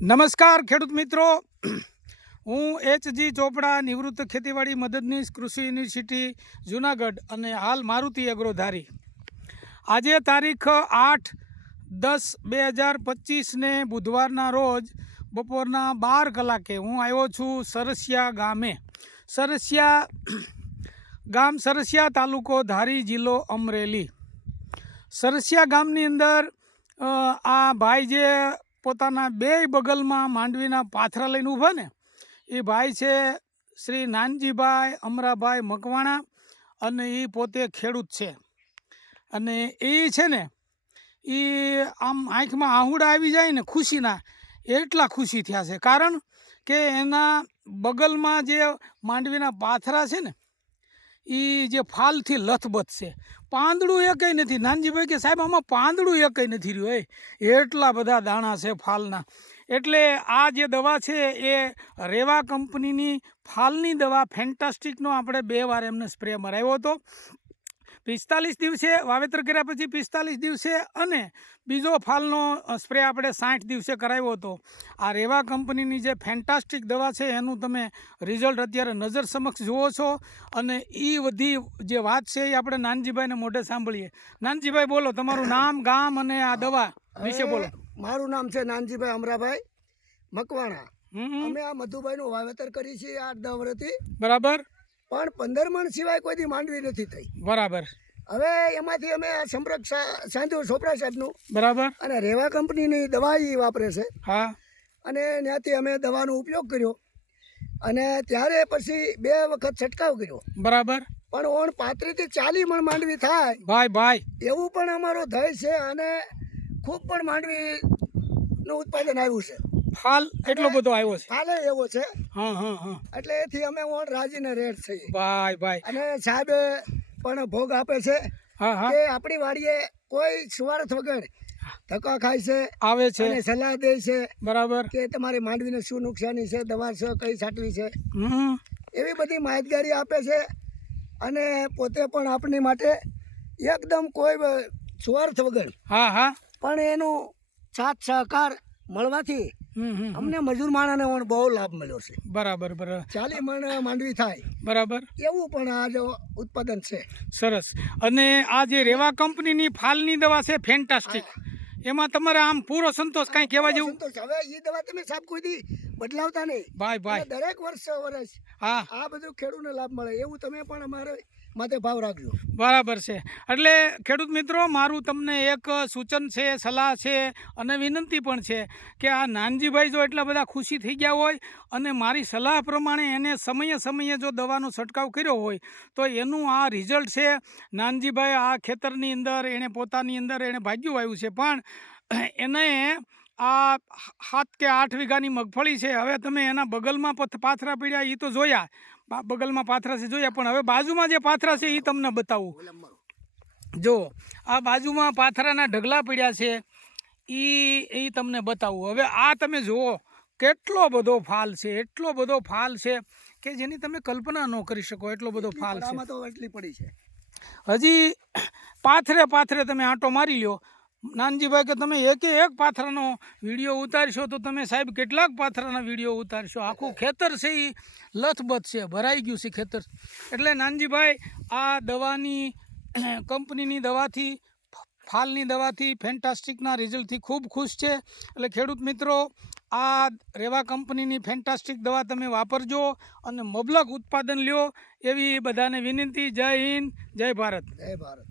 નમસ્કાર ખેડૂત મિત્રો, હું એચ.જી. ચોપડા, નિવૃત્ત ખેતીવાડી મદદનીશ, કૃષિ યુનિવર્સિટી જુનાગઢ અને હાલ મારુતિ એગ્રો ધારી. આજે તારીખ 8/10/2025ને બુધવારના રોજ બપોરના 12 કલાકે હું આવ્યો છું સરસિયા ગામે. સરસિયા ગામ, સરસિયા તાલુકો, ધારી જિલ્લો અમરેલી. સરસિયા ગામની અંદર આ ભાઈ જે પોતાના બે બગલમાં માંડવીના પાથરા લઈને ઊભા ને એ ભાઈ છે શ્રી નાનજીભાઈ અમરાભાઈ મકવાણા, અને એ પોતે ખેડૂત છે. અને એ છે ને એ આમ આંખમાં આહુડા આવી જાય ને ખુશીના, એટલા ખુશી થયા છે. કારણ કે એના બગલમાં જે માંડવીના પાથરા છે ને એ જે ફાલથી લથબથ છે, પાંદડું એકય નથી. નાનજીભાઈ કે સાહેબ આમાં પાંદડું એકય નથી રહ્યું, એટલા બધા દાણા છે ફાલના. એટલે આ જે દવા છે એ રેવા કંપનીની ફાલની દવા ફેન્ટાસ્ટિકનો આપણે 2 વાર એમને સ્પ્રે મરાવ્યો હતો. 45 દિવસે વાવેતર કર્યા પછી 45 દિવસે, અને બીજો ફાલનો સ્પ્રે આપણે 60 દિવસે કરાવ્યો હતો. આ રેવા કંપનીની જે ફેન્ટાસ્ટિક દવા છે એનું તમે રિઝલ્ટ અત્યારે નજર સમક્ષ જુઓ છો. અને એ બધી જે વાત છે એ આપણે નાનજીભાઈને મોઢે સાંભળીએ. નાનજીભાઈ બોલો, તમારું નામ, ગામ અને આ દવા વિશે બોલો. મારું નામ છે નાનજીભાઈ અમરાભાઈ મકવાણા. અમે આ મધુભાઈનું વાવેતર કરી છે 8-10 વર્ષથી. બરાબર. પણ 15 મણ સિવાય કોઈ દી માંડવી નથી થઈ. બરાબર. હવે એમાંથી અમે આ સંપર્ક સાંધ્યો છોપરા સાહેબનું. બરાબર. અને રેવા કંપનીની દવા એ વાપરે છે. હા. અને ત્યાંથી અમે દવાનો ઉપયોગ કર્યો, અને ત્યારે પછી 2 વખત છંટકાવ કર્યો. બરાબર. પણ ઓણ 35 થી 40 મણ માંડવી થાય ભાઈ એવું પણ અમારો ધ્યેય છે, અને ખૂબ પણ માંડવીનું ઉત્પાદન આવ્યું છે. ફાલ એટલો બધો આવ્યો છે. ફાલે એવો છે. હા. એટલે એથી અમે ઓણ રાજીને રેટ છીએ. ભાઈ. અને સાહેબ પણ ભોગ આપે છે કે આપણી વાડીએ કોઈ સ્વાર્થ વગર ધક્કા ખાય છે, આવે છે, અને સલાહ દે છે. બરાબર. કે તમારી માંડવીને શું નુકસાની છે, દવા છે કઈ છાંટવી છે, એવી બધી માહિતગારી આપે છે. અને પોતે પણ આપણી માટે એકદમ કોઈ સ્વાર્થ વગર પણ એનું સાથ સહકાર મળવાથી અમને મજૂર માણસને બહુ લાભ મળ્યો છે. બરાબર. 40 મણ માંડવી થાય બરાબર એવું પણ આ જો ઉત્પાદન છે. સરસ. અને આ જે રેવા કંપનીની ફાલની દવા છે ફેન્ટાસ્ટિક, એમાં તમારે આમ પૂરો સંતોષ, કાંઈ કહેવા જેવું? હવે એ દવા તમે સાહેબ કોઈ દી બદલાવતા નહીં. ભાઈ દરેક વર્ષ આ બધું ખેડૂતને લાભ મળે એવું તમે પણ અમારે માટે ભાવ રાખજો. બરાબર છે. એટલે ખેડૂત મિત્રો, મારું તમને એક સૂચન છે, સલાહ છે અને વિનંતી પણ છે કે આ નાનજીભાઈ જો એટલા બધા ખુશી થઈ ગયા હોય અને મારી સલાહ પ્રમાણે એને સમયે જો દવાનો છંટકાવ કર્યો હોય તો એનું આ રિઝલ્ટ છે. નાનજીભાઈ આ ખેતરની અંદર એણે પોતાની અંદર એણે ભાગ્યું વાવ્યું છે, પણ એને આ 7 કે 8 વીઘાની મગફળી છે. હવે તમે એના બગલમાં પાથરા પીડ્યા એ તો જોયા, બગલમાં પાથરા છે જોયા, પણ હવે બાજુમાં જે પાથરા છે એ તમને બતાવું. જો આ બાજુમાં પાથરાના ઢગલા પડ્યા છે એ તમને બતાવું. હવે આ તમે જુઓ કેટલો બધો ફાલ છે, એટલો બધો ફાલ છે કે જેની તમે કલ્પના ન કરી શકો, એટલો બધો ફાલ છે. હજી પાથરે તમે આંટો મારી લ્યો. નાનજીભાઈ કે તમે એક પાથરાનો વિડીયો ઉતારશો તો તમે સાહેબ કેટલાક પાથરાના વિડીયો ઉતારશો. આખું ખેતર છે એ લથબથ છે, ભરાઈ ગયું છે ખેતર. એટલે નાનજીભાઈ આ દવાની કંપનીની દવાથી, ફાલની દવાથી, ફેન્ટાસ્ટિકના રિઝલ્ટથી ખૂબ ખુશ છે. એટલે ખેડૂત મિત્રો, આ રેવા કંપનીની ફેન્ટાસ્ટિક દવા તમે વાપરજો અને મબલક ઉત્પાદન લ્યો એવી બધાને વિનંતી. જય હિન્દ, જય ભારત. જય ભારત.